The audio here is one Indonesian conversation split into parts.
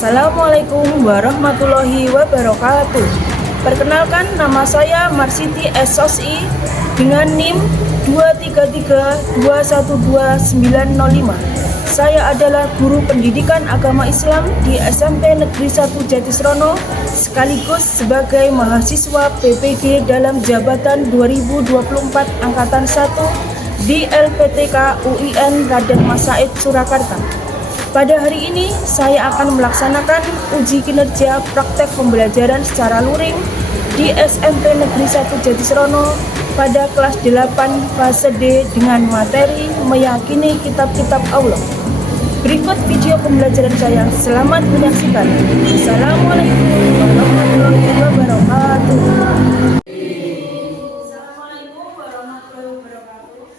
Assalamualaikum warahmatullahi wabarakatuh. Perkenalkan, nama saya Marsiti SOSI dengan NIM 233212905. Saya adalah guru pendidikan agama Islam di SMP Negeri 1 Jatisrono sekaligus sebagai mahasiswa PPG dalam jabatan 2024 Angkatan 1 di LPTK UIN Raden Mas Said Surakarta. Pada hari ini, saya akan melaksanakan uji kinerja praktek pembelajaran secara luring di SMP Negeri 1 Jatisrono pada kelas 8 fase D dengan materi meyakini kitab-kitab Allah. Berikut video pembelajaran saya. Selamat menyaksikan. Assalamualaikum warahmatullahi wabarakatuh. Assalamualaikum warahmatullahi wabarakatuh.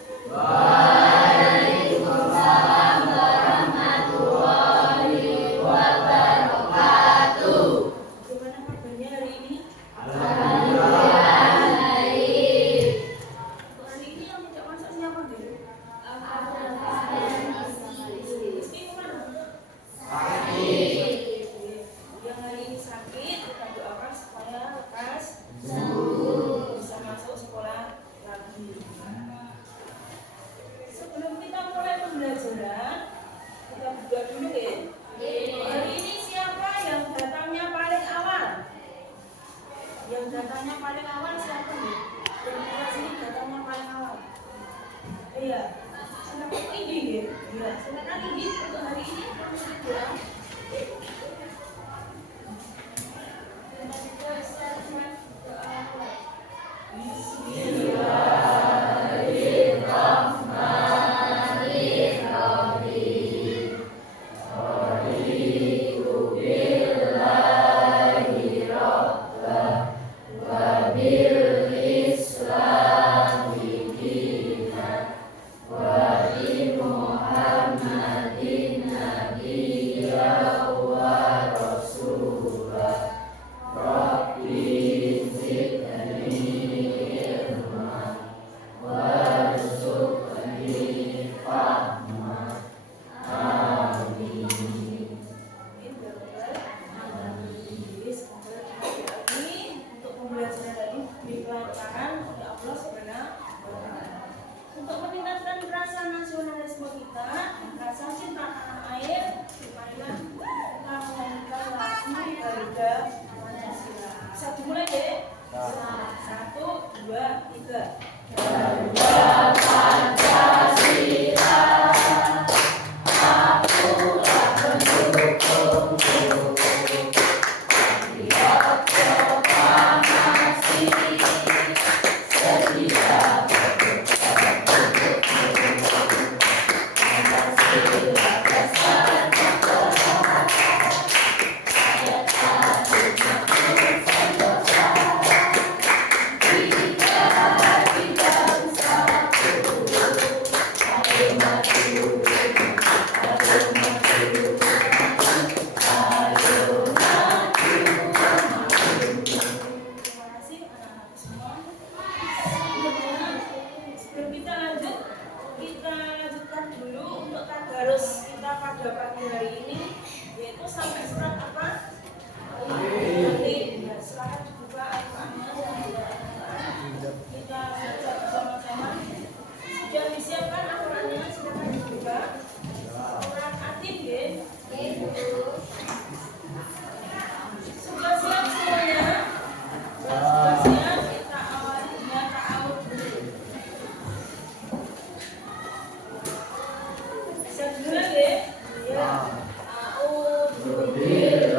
Sebelum kita mulai pembelajaran, kita buka dulu ya. Hari ini siapa yang datangnya paling awal? Yang datangnya paling awal siapa nih? Yang di sini datangnya paling awal. Iya. Silakan Indi ya. Iya, silakan Indi untuk hari ini kamu berdoa. Untuk meningkatkan rasa nasionalisme kita, rasa cinta tanah air, supaya kita menyanyikan lagu Garuda Pancasila. Bisa dimulai deh. 1, 2, 3. Garuda Pancasila, aku akan mendukung. Harus kita pada pagi hari ini, yaitu sampai surat apa? Ya, silakan dibuka Al-Qur'annya. Kita baca bersama-sama. Sudah disiapkan Al-Qur'annya, silakan dibuka. Surat Atin ya. Sudah siap semuanya? Sudah siap? Kita awali dengan ta'awud dulu. Bisa dulu ya? Ya. A'udzu billahi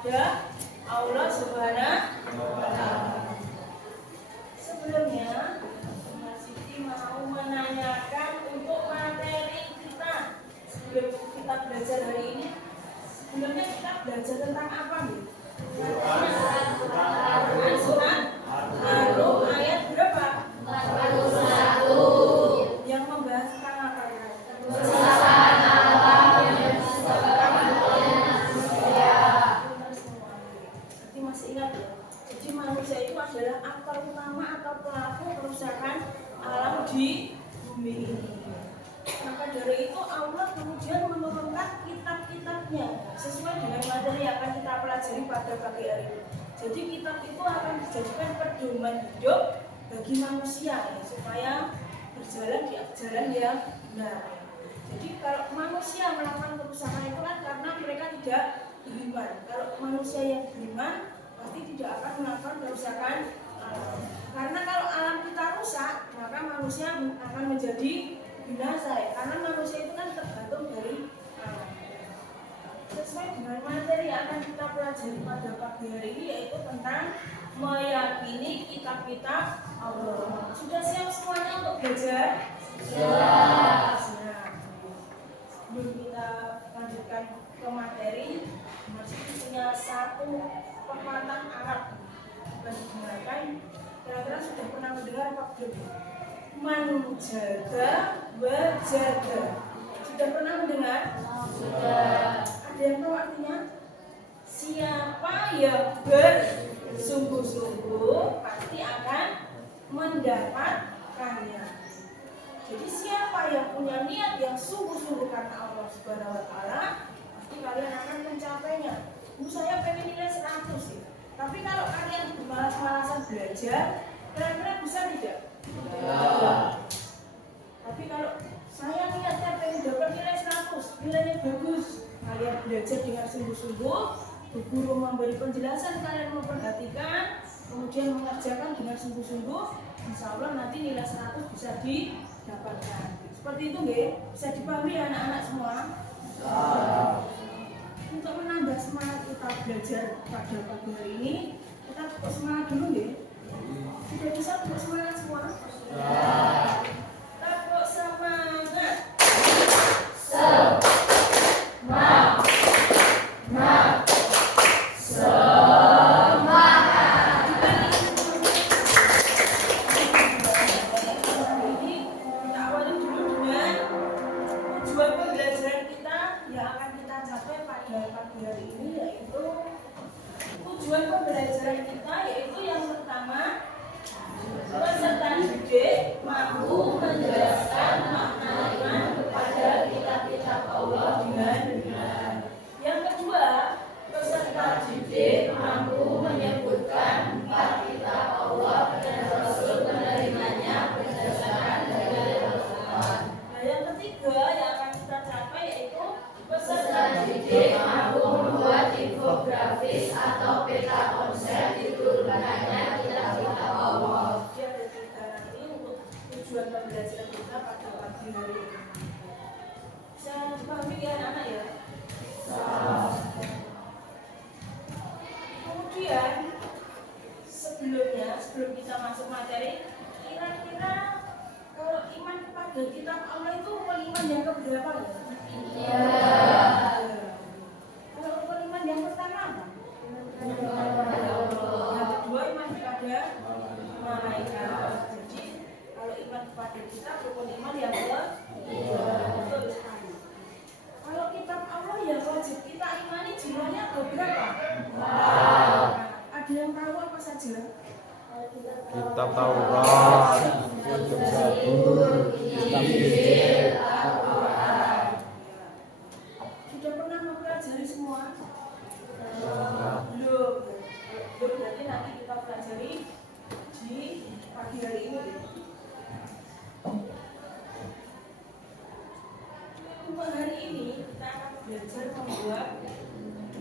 kepada Allah Subhanahu wa Ta'ala. Sebelumnya, Mas Siti mau menanyakan untuk materi kita sebelum kita belajar hari ini. Sebelumnya kita belajar tentang apa nih? Surat Al-Rum ayat berapa? 41. Yang membahas tentang apa? Kesusahan alam yang disebabkan oleh manusia. Berarti masih ingat ya? Jadi manusia itu adalah aktor utama atau pelaku kerusakan alam di bumi ini. Maka dari itu Allah kemudian menurunkan kitab-kitabnya sesuai dengan materi yang akan kita pelajari pada pagi hari ini. Jadi kitab itu akan dijadikan pedoman hidup bagi manusia ya, supaya berjalan di jalan yang benar. Jadi kalau manusia melakukan kerusakan itu kan karena mereka tidak beriman. Kalau manusia yang beriman pasti tidak akan melakukan kerusakan alam. Karena kalau alam kita rusak, maka manusia akan menjadi binasa ya. Karena manusia itu kan tergantung dari alam. Sesuai dengan materi yang akan kita pelajari pada pagi hari ini, yaitu tentang meyakini kitab-kitab Allah. Sudah siap semuanya untuk belajar? Siap. Sebelum kita lanjutkan ke materi, masih punya satu pepatah Arab yang digunakan. Kira-kira sudah pernah mendengar apa belum? Man jaga wajaga. Sudah pernah mendengar? Sudah. Ada yang tahu artinya? Siapa yang bersungguh-sungguh pasti akan mendapatkannya. Jadi siapa yang punya niat yang sungguh-sungguh karena Allah Subhanahu wa Ta'ala, pasti kalian akan mencapainya. Saya pengen nilai 100 sih. Tapi kalau kalian bermalas-malasan belajar, kira-kira bisa tidak? Ya. Tapi kalau saya niatnya pengen dapat nilai 100, nilainya bagus, kalian belajar dengan sungguh-sungguh, guru memberi penjelasan, kalian memperhatikan, kemudian mengerjakan dengan sungguh-sungguh, insya Allah nanti nilai 100 bisa didapatkan. Seperti itu nggih? Bisa dipahami ya anak-anak semua? Untuk menambah semangat kita belajar pada pagi hari ini, kita cukup semangat dulu nggih? Sudah bisa cukup semangat semua? Cukup semangat. Tujuan pembelajaran kita yaitu yang pertama, peserta didik mampu menjelaskan makna iman kepada kitab-kitab Allah dengan benar. Yang kedua, peserta didik mampu menyebutkan empat kitab Allah dan Rasul menerimanya berdasarkan dalil Al-Quran. Nah, yang ketiga yang akan kita capai yaitu peserta didik mampu membuat infografis atau peta konsep diturunkannya kitab-kitab Allah. Dia ada cerita nanti untuk tujuan pembelajaran kita pada pagi hari ini. Bisa dipahami ya anak-anak ya? Kemudian sebelum kita masuk materi, kira-kira kalau iman kepada kitab Allah itu iman yang keberapa ya? Iya. Kalau iman yang pertama apa? Yang kedua iman kepada malaikat. Jadi kalau iman kepada kitab rukun iman yang kedua. Betul sekali. Kalau kitab Allah yang wajib kita imani jumlahnya berapa? Ada yang tahu apa saja? Kitab Taurat, kitab Zabur, kitab Injil, Al-Quran. Sudah pernah mempelajari semua? Belum. Berarti nanti kita pelajari di pagi hari ini. Untuk hari ini kita akan belajar membuat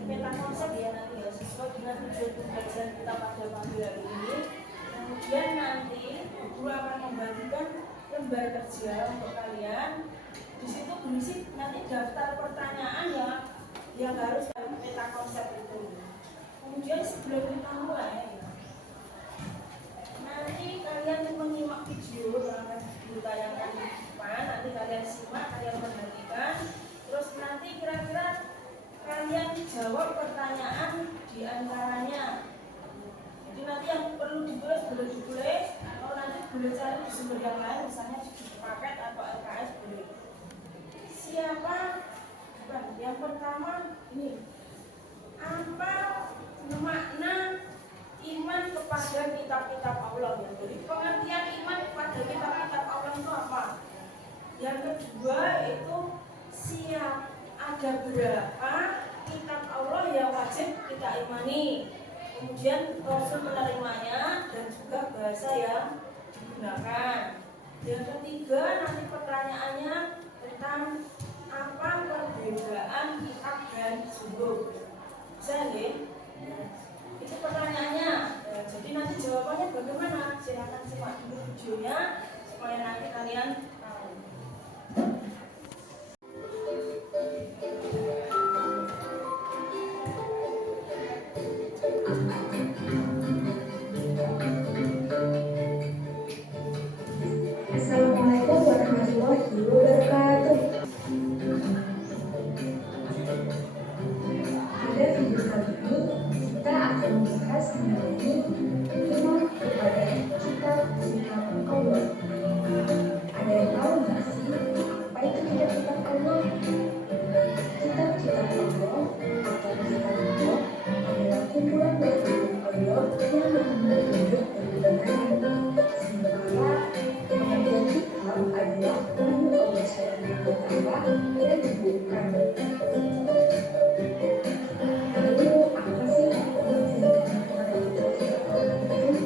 peta konsep ya nanti ya, sesuai dengan tujuan pembelajaran kita pada pagi hari ini. Kemudian nanti guru akan membagikan lembar kerja untuk kalian. Di situ berisi nanti daftar pertanyaan yang harus peta konsep itu. Kemudian sebelum kita mulai, nanti kalian menyimak video yang akan ditayangkan di depan. Nanti kalian simak, kalian perhatikan. Terus nanti kira-kira kalian jawab pertanyaan di antaranya. Jadi nanti yang perlu ditulis boleh ditulis, atau nanti boleh cari di sumber yang lain, misalnya di paket atau LKS boleh. Siapa? Bukan. Yang pertama ini. Apa makna iman kepada kitab-kitab Allah? Ya? Jadi pengertian iman kepada kitab-kitab Allah itu apa? Yang kedua itu ada berapa kitab Allah yang wajib kita imani? Kemudian Rasul menerimanya dan juga bahasa yang digunakan. Yang ketiga nanti pertanyaannya tentang apa perbedaan kitab dan suhuf. Bisa ya? Itu pertanyaannya. Jadi nanti jawabannya bagaimana? Silahkan simak dulu videonya supaya nanti kalian tahu. Assalamualaikum warahmatullahi wabarakatuh. Pada video kali ini kita akan membahas mengenai iman kepada kitab-kitab Allah. Ada yang tahu nggak sih apa itu kitab-kitab Allah? Kitab-kitab Allah atau kitab Allah adalah kumpulan dari Allah yang benar-benar hidup dan benar. Sementara pengertian kitab adalah wahyu Allah SWT yang dibuka. Lalu apa sih pengertian kepada kitab-kitab Allah itu?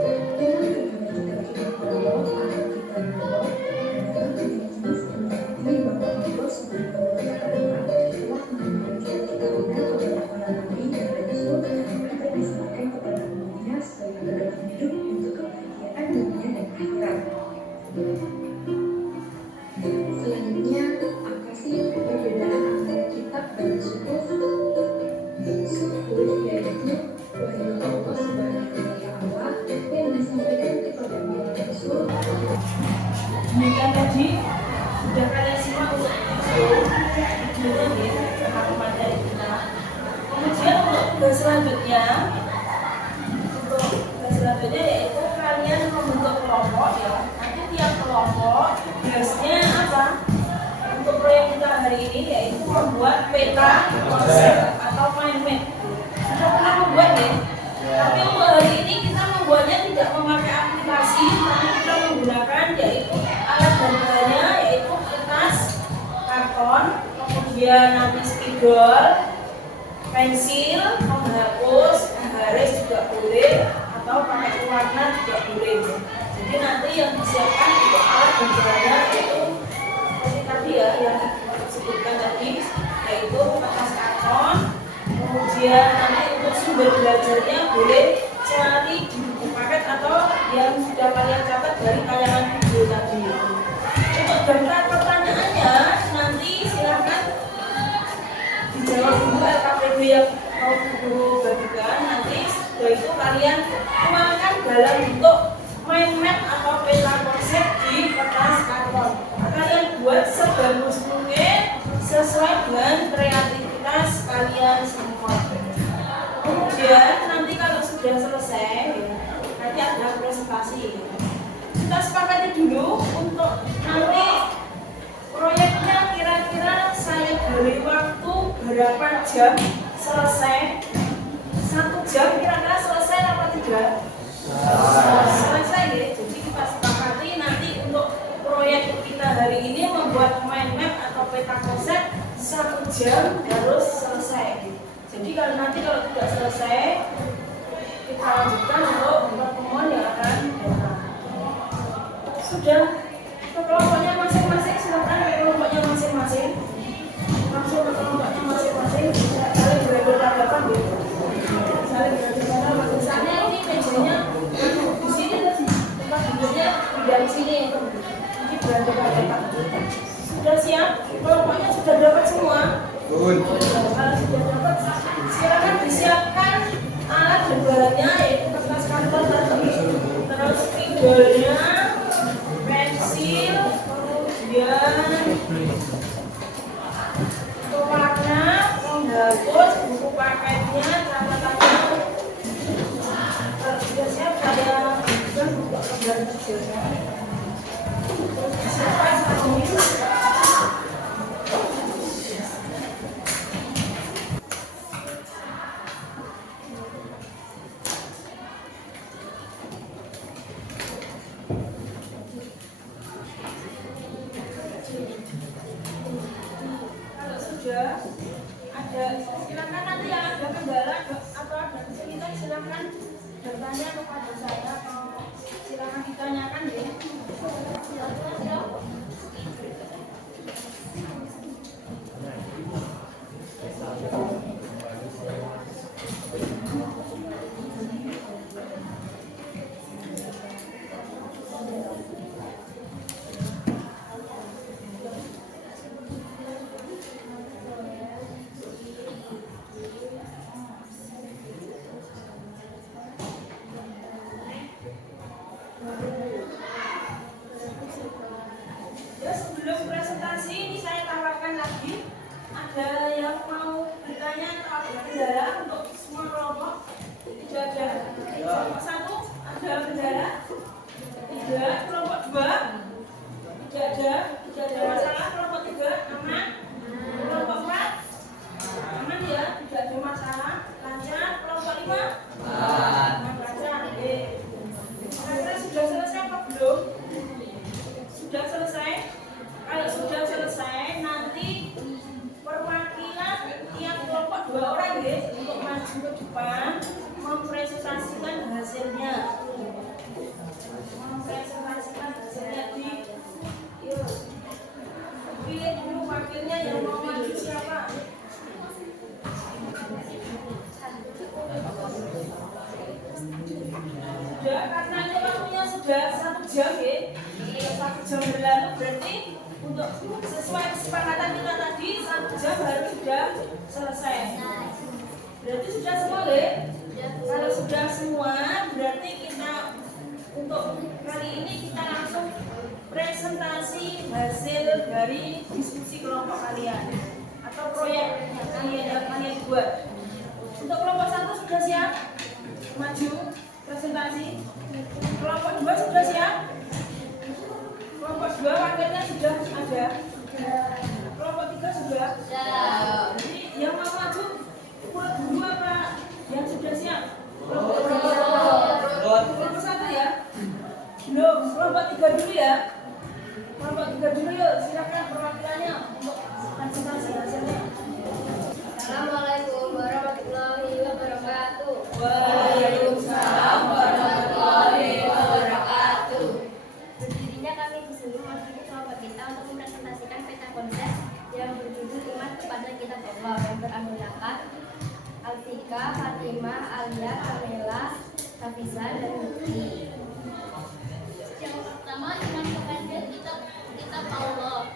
Iman kepada kitab-kitab Allah atau kitab Allah adalah menjadi seperti bahwa Allah SWT telah memberikan kitabnya kepada para nabi dan rasul agar disampaikan kepada umatnya sebagai pedoman hidup untuk kebahagiaan dunia dan akhirat. Selanjutnya, apa sih perbedaan antara kitab dan suhuf? Suhuf yaitu wahyu Allah SWT yang disampaikan kepada para rasul. Demikian tadi sudah kalian simak untuk videonya tentang materi kita. Kemudian untuk tugas selanjutnya, yaitu kalian membentuk kelompok ya. Nanti tiap kelompok tugasnya apa? Untuk proyek kita hari ini yaitu membuat peta konsep atau mind map. Sudah pernah membuat ya? Tapi untuk hari ini kita membuatnya tidak memakai aplikasi, tapi kita menggunakan yaitu alat dan bahannya yaitu kertas, karton, kemudian nanti spidol, pensil, penghapus, penggaris juga boleh, atau pakai pewarna juga boleh. Jadi nanti yang disiapkan untuk alat dan bahannya yaitu seperti tadi ya yang disebutkan tadi, yaitu kertas karton. Kemudian nanti untuk sumber belajarnya boleh cari di buku paket atau yang sudah kalian catat dari tayangan video tadi. Untuk daftar pertanyaannya nanti silakan dijawab dulu LKPB yang mau guru bagikan. Nanti setelah itu kalian tuangkan dalam bentuk mind map atau peta konsep di kertas karton. Kalian buat sebagus mungkin sesuai dengan kreativitas kalian semua. Kemudian nanti kalau sudah selesai ya, nanti ada presentasi. Kita sepakati dulu untuk nanti proyeknya kira-kira saya beri waktu berapa jam selesai. 1 jam kira-kira selesai apa tidak? Selesai ya. Jadi kita sepakati nanti untuk proyek kita hari ini membuat mind map atau peta konsep 1 jam harus selesai. Jadi kalau nanti kalau tidak selesai kita lanjutkan untuk pertemuan yang akan datang. Sudah ke kelompoknya masing-masing, silakan ke kelompoknya masing-masing. Langsung ke kelompoknya masing-masing. Saling berhadapan gitu. Saling berhadapan. Misalnya ini mejanya di sini tadi tempat duduknya di sini. Jadi berhadapan. Sudah siap? Kelompoknya sudah dapat semua. Kalau sudah dapat, silakan disiapkan alat dan barangnya, yaitu kertas karton tadi, terus spidolnya, pensil, kemudian pewarna, penghapus, buku paketnya, catatannya. Kalau sudah siap, saya buka lembaran kecilnya. Terus disiapkan satu ini. Ada, silakan nanti yang ada kendala atau ada kesulitan silakan bertanya kepada saya atau silakan ditanyakan ya. Ya, sebelum presentasi ini saya tawarkan lagi, ada yang mau bertanya atau ada kendala untuk semua kelompok? Tidak ada. Kelompok 1 ada kendala? Tidak. Kelompok 2 tidak ada. Tidak ada masalah. Kelompok 3 aman. Kelompok 4 aman ya, tidak ada masalah, lancar. Kelompok 5 lancar. Kira-kira sudah selesai apa belum? Sudah selesai? Kalau sudah selesai, nanti perwakilan tiap kelompok 2 orang ya, untuk maju ke depan mempresentasikan hasilnya. Mempresentasikan hasilnya pilih dulu wakilnya yang mau maju siapa? Sudah, karena ini waktunya sudah 1 jam ya. 1 jam berlalu, berarti untuk sesuai kesepakatan kita tadi 1 jam harus sudah selesai. Berarti sudah semua ya? Kalau sudah semua, berarti kita untuk kali ini kita langsung presentasi hasil dari diskusi kelompok kalian atau proyek yang kalian buat. Untuk kelompok 1 sudah siap? Maju presentasi. Kelompok 2 sudah siap? Kelompok 2 wakilnya sudah ada. Kelompok 3 sudah. Jadi yang mau maju urut dulu apa yang sudah siap? Kelompok 1 ya? Belum. Kelompok 3 dulu ya. Kelompok 3 dulu yuk. Silakan perwakilannya untuk presentasi hasilnya. Assalamualaikum warahmatullahi wabarakatuh. Waalaikumsalam warahmatullahi wabarakatuh. Berdirinya kami di sini mewakili kelompok kita untuk mempresentasikan peta konsep yang berjudul Iman kepada Kitab Allah yang beranggotakan Alfika, Fatimah, Alia, Kamela, Hafiza, dan Lutfi. Yang pertama, iman kepada kitab Allah.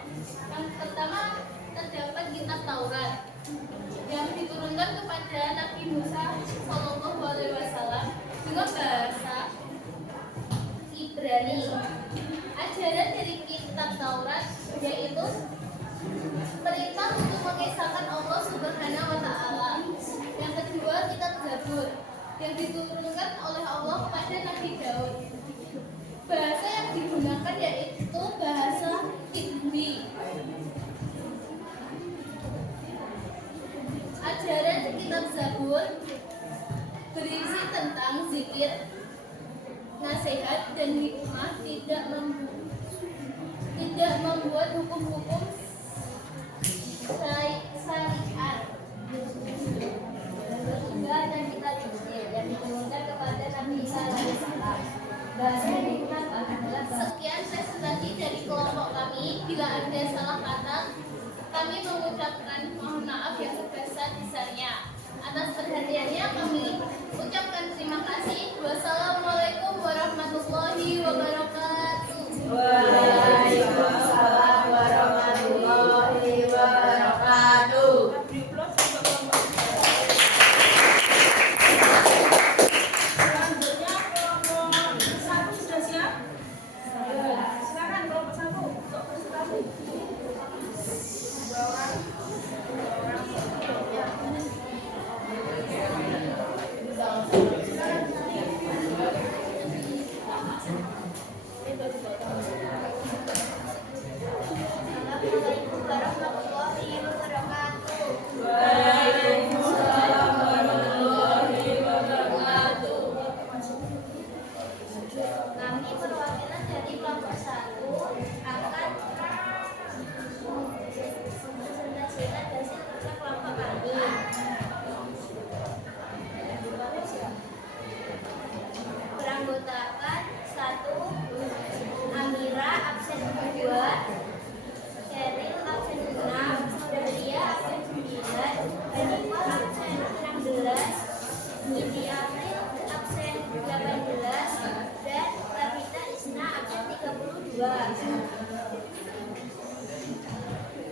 Yang pertama, terdapat kitab Taurat yang diturunkan kepada Nabi Musa SAW dengan bahasa Ibrani. Ajaran dari kitab Taurat yaitu perintah untuk mengesahkan Allah Subhanahu wa Ta'ala. Yang kedua, kitab Zabur yang diturunkan oleh Allah kepada Nabi Daud. Bahasa yang digunakan yaitu bahasa Hindi. Ajaran kitab Zabur berisi tentang zikir, nasihat, dan hikmah, tidak membuat hukum-hukum syariat. Ketiga, dan kitab Injil yang diturunkan kepada Nabi Isa alaihissalam. Bahasa yang digunakan adalah Sekian presentasi dari kelompok kami. Bila ada salah kata, kami mengucapkan mohon maaf yang sebesar-besarnya. Atas perhatiannya kami ucapkan terima kasih. Wassalamualaikum warahmatullahi wabarakatuh. Waalaikumsalam warahmatullahi wabarakatuh. Assalamualaikum warahmatullahi wabarakatuh. Kami perwakilan dari kelompok 1 akan presentasikan hasil kerja kelompok kami. Beranggotakan 1. Amira absen 2, Sheryl absen 6, Dahlia absen 9, Hanifah absen 16, Nidi April absen 18, dan Tabita Isna absen 32.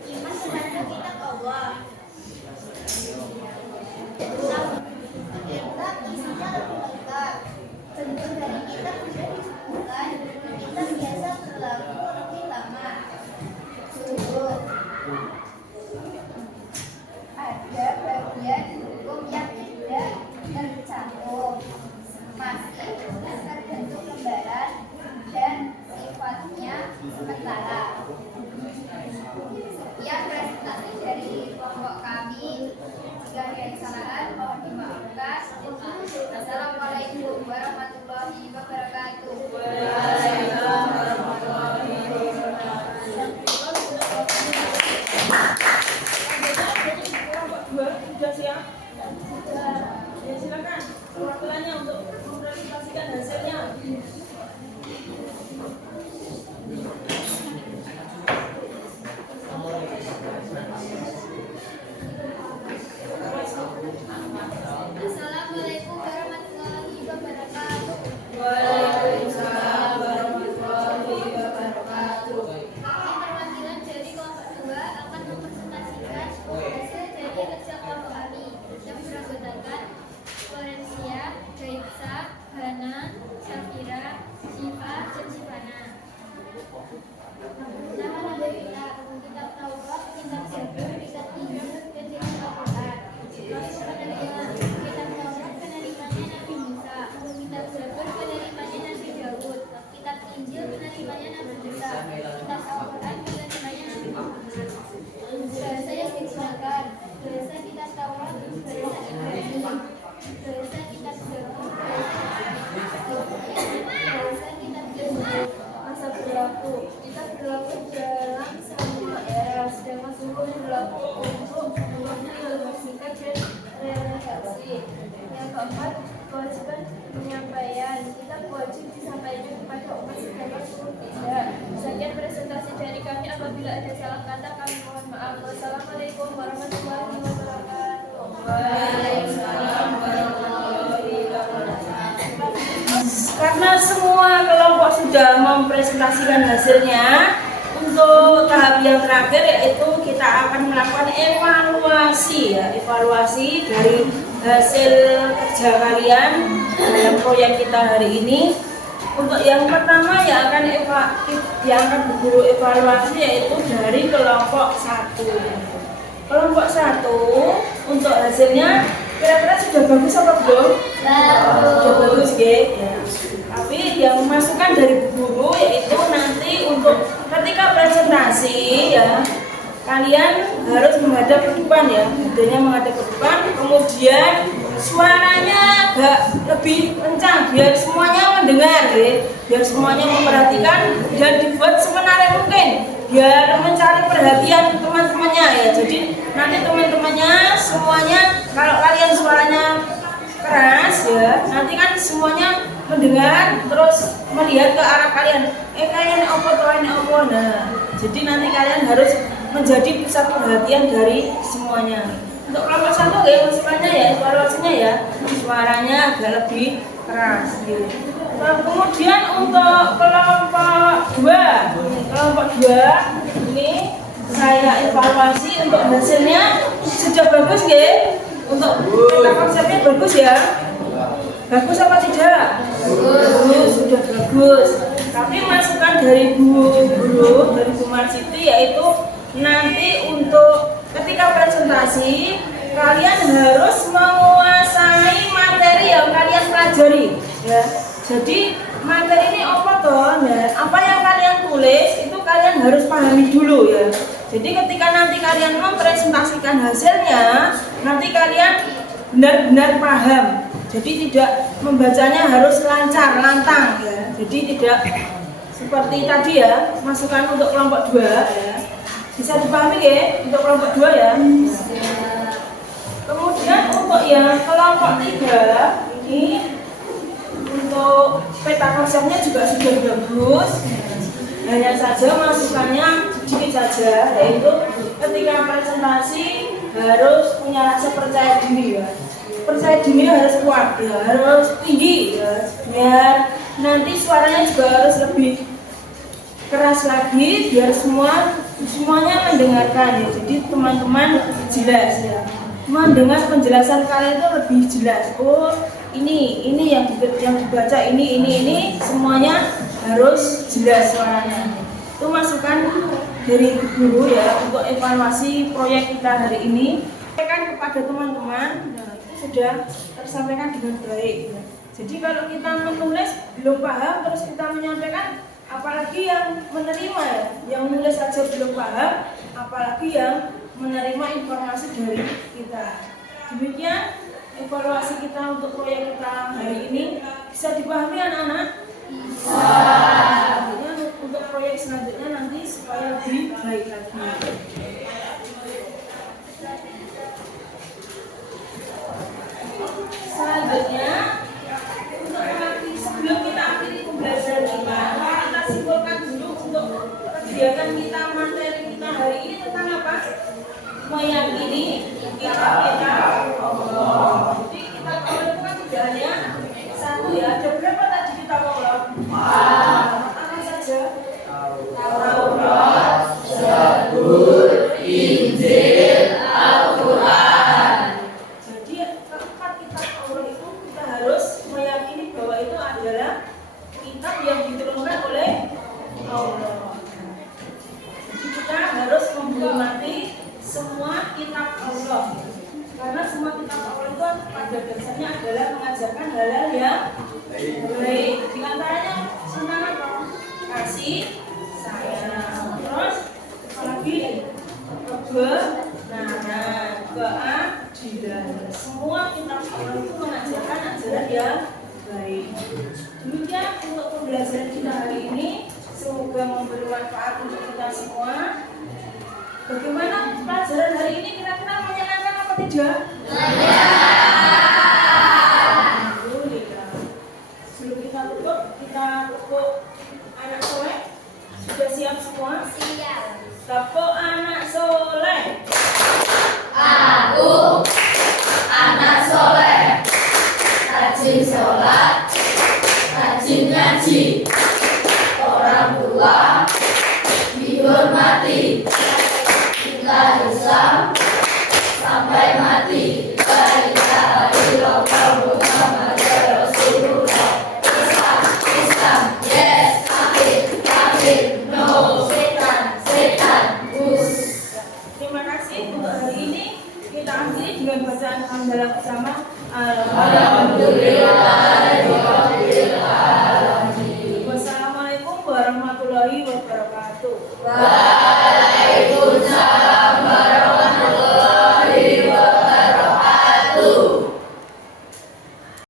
Iman terhadap kitab Allah. Kitab isinya lebih lengkap. Bentuk dari kitab sudah disebutkan. Kitab biasa berlaku lebih lama. Sudut. Ada bagian hukum yang tidak tercantum, masih terbentuk lembaran dan sifatnya sementara. Sekian presentasi dari kelompok kami. Jika ada kesalahan mohon dimaafkan. Assalamualaikum warahmatullahi wabarakatuh. Sudah siap? Ya silakan perwakilannya untuk mempresentasikan hasilnya. Assalamualaikum warahmatullahi wabarakatuh. Waalaikumsalam warahmatullahi wabarakatuh. Kami perwakilan dari kelompok 2 akan mempresentasikan hasil dari kerja kelompok kami yang beranggotakan Florencia, Gaitsa, Hana, Safira, Syifa, dan Sifana. Nama-nama kitab Taurat, kitab Zabur, kitab Injil, dan kitab Al-Quran. Proses penerimaan kitab Taurat penerimanya Nabi Musa, kitab Zabur penerimanya Nabi Daud, kitab Injil penerimanya Nabi Musa, kitab Al-Quran penerimanya Nabi Muhammad. Bahasa yang digunakan, bahasa kitab Taurat, bahasa Ibrani, bahasa kitab Zabur, bahasa kitab Injil. Masa berlaku, kitab berlaku dalam semua era, sedangkan suhu berlaku untuk semuanya yang bersingkat dan realisasi. Yang keempat, kewajiban penyampaian. Kitab wajib disampaikan kepada umat sedangkan suhu tidak. Sekian presentasi dari kami. Apabila ada salah kata kami mohon maaf. Wassalamualaikum warahmatullahi wabarakatuh. Waalaikumsalam warahmatullahi wabarakatuh. Karena semua kelompok sudah mempresentasikan hasilnya, untuk tahap yang terakhir yaitu kita akan melakukan evaluasi ya, evaluasi dari hasil kerja kalian dalam proyek kita hari ini. Untuk yang pertama yang akan berguru evaluasi yaitu dari kelompok 1. Kelompok 1 untuk hasilnya kira-kira sudah bagus apa belum? Sudah bagus ya. Tapi yang masukan dari Bu Guru yaitu nanti untuk ketika presentasi ya, kalian harus menghadap ke depan ya, badannya menghadap ke depan, kemudian suaranya agak lebih kencang biar semuanya mendengar ya, biar semuanya memperhatikan dan dibuat semenarik mungkin biar mencari perhatian teman-temannya ya. Jadi nanti teman-temannya semuanya kalau kalian suaranya keras ya, nanti kan semuanya mendengar terus melihat ke arah kalian. Kalian apa. Nah, jadi nanti kalian harus menjadi pusat perhatian dari semuanya. Untuk kelompok 1 ya, masukannya ya, evaluasinya ya, suaranya agak lebih keras gitu. Nah, kemudian untuk kelompok 2 ini saya evaluasi untuk hasilnya sudah bagus ya. Untuk peta konsepnya bagus ya. Bagus apa tidak? Bagus, sudah bagus. Tapi masukan dari Bu Guru, dari Bu Marsiti yaitu nanti untuk ketika presentasi kalian harus menguasai materi yang kalian pelajari ya. Jadi materi ini apa toh? Nah, apa yang kalian tulis itu kalian harus pahami dulu ya. Jadi ketika nanti kalian mempresentasikan hasilnya, nanti kalian benar-benar paham. Jadi tidak membacanya harus lancar, lantang ya. Jadi tidak seperti tadi ya, masukan untuk kelompok 2 ya. Bisa dipahami ya untuk kelompok 2 ya. Kemudian untuk yang kelompok 3 ini untuk peta konsepnya juga sudah bagus. Hanya saja masukannya sedikit saja, yaitu ketika presentasi harus punya rasa percaya diri ya. Percaya diri harus kuat ya, harus tinggi ya, biar nanti suaranya juga harus lebih keras lagi, biar semuanya mendengarkan ya. Jadi teman-teman jelas ya, mendengar penjelasan kalian itu lebih jelas. Oh ini yang dibaca ini semuanya harus jelas suaranya. Itu masukan dari guru ya untuk evaluasi proyek kita hari ini. Sampaikan kepada teman-teman, sudah tersampaikan dengan baik ya. Jadi kalau kita menulis belum paham terus kita menyampaikan, apalagi yang menerima ya, yang menulis saja belum paham, apalagi yang menerima informasi dari kita. Demikian evaluasi kita untuk proyek kita hari ini. Bisa dipahami anak-anak? Untuk proyek selanjutnya nanti supaya lebih baik lagi. Selanjutnya, sebelum kita akhiri pembelajaran kita simpulkan dulu untuk kegiatan kita, materi kita hari ini tentang apa? Meyakini kitab Allah. Jadi kitab Allah itu kan tidak hanya satu ya. Ada berapa tadi kitab Allah? Apa saja? Taurat, Zabur, Injil, Al-Quran. Jadi keempat kitab Allah itu kita harus meyakini bahwa itu adalah kitab yang diturunkan oleh Allah. Jadi kita harus menghormati semua kitab Allah, karena semua kitab Allah itu pada dasarnya adalah mengajarkan hal-hal yang baik. Di antaranya tentang apa? Kasih, sayang, terus apalagi kebenaran, keadilan. Semua kitab Allah itu mengajarkan ajaran yang baik. Demikian untuk pembelajaran kita hari ini. Semoga memberi manfaat untuk kita semua. Bagaimana pelajaran hari ini, kira-kira menyenangkan apa tidak? Alhamdulillah. Sebelum kita tutup anak soleh. Sudah siap semua? Siap. Tepuk anak soleh. Aku anak soleh, rajin sholat, rajin ngaji, orang tua dihormati, kita Islam sampai mati. La ilaha illallah Muhammadur Rasulullah. Islam, yes, kafir, no, setan, bus. Terima kasih untuk hari ini. Kita akhiri dengan bacaan hamdalah bersama. Alhamdulillahirobbilalamin. Wassalamualaikum warahmatullahi wabarakatuh. Waalaikumsalam.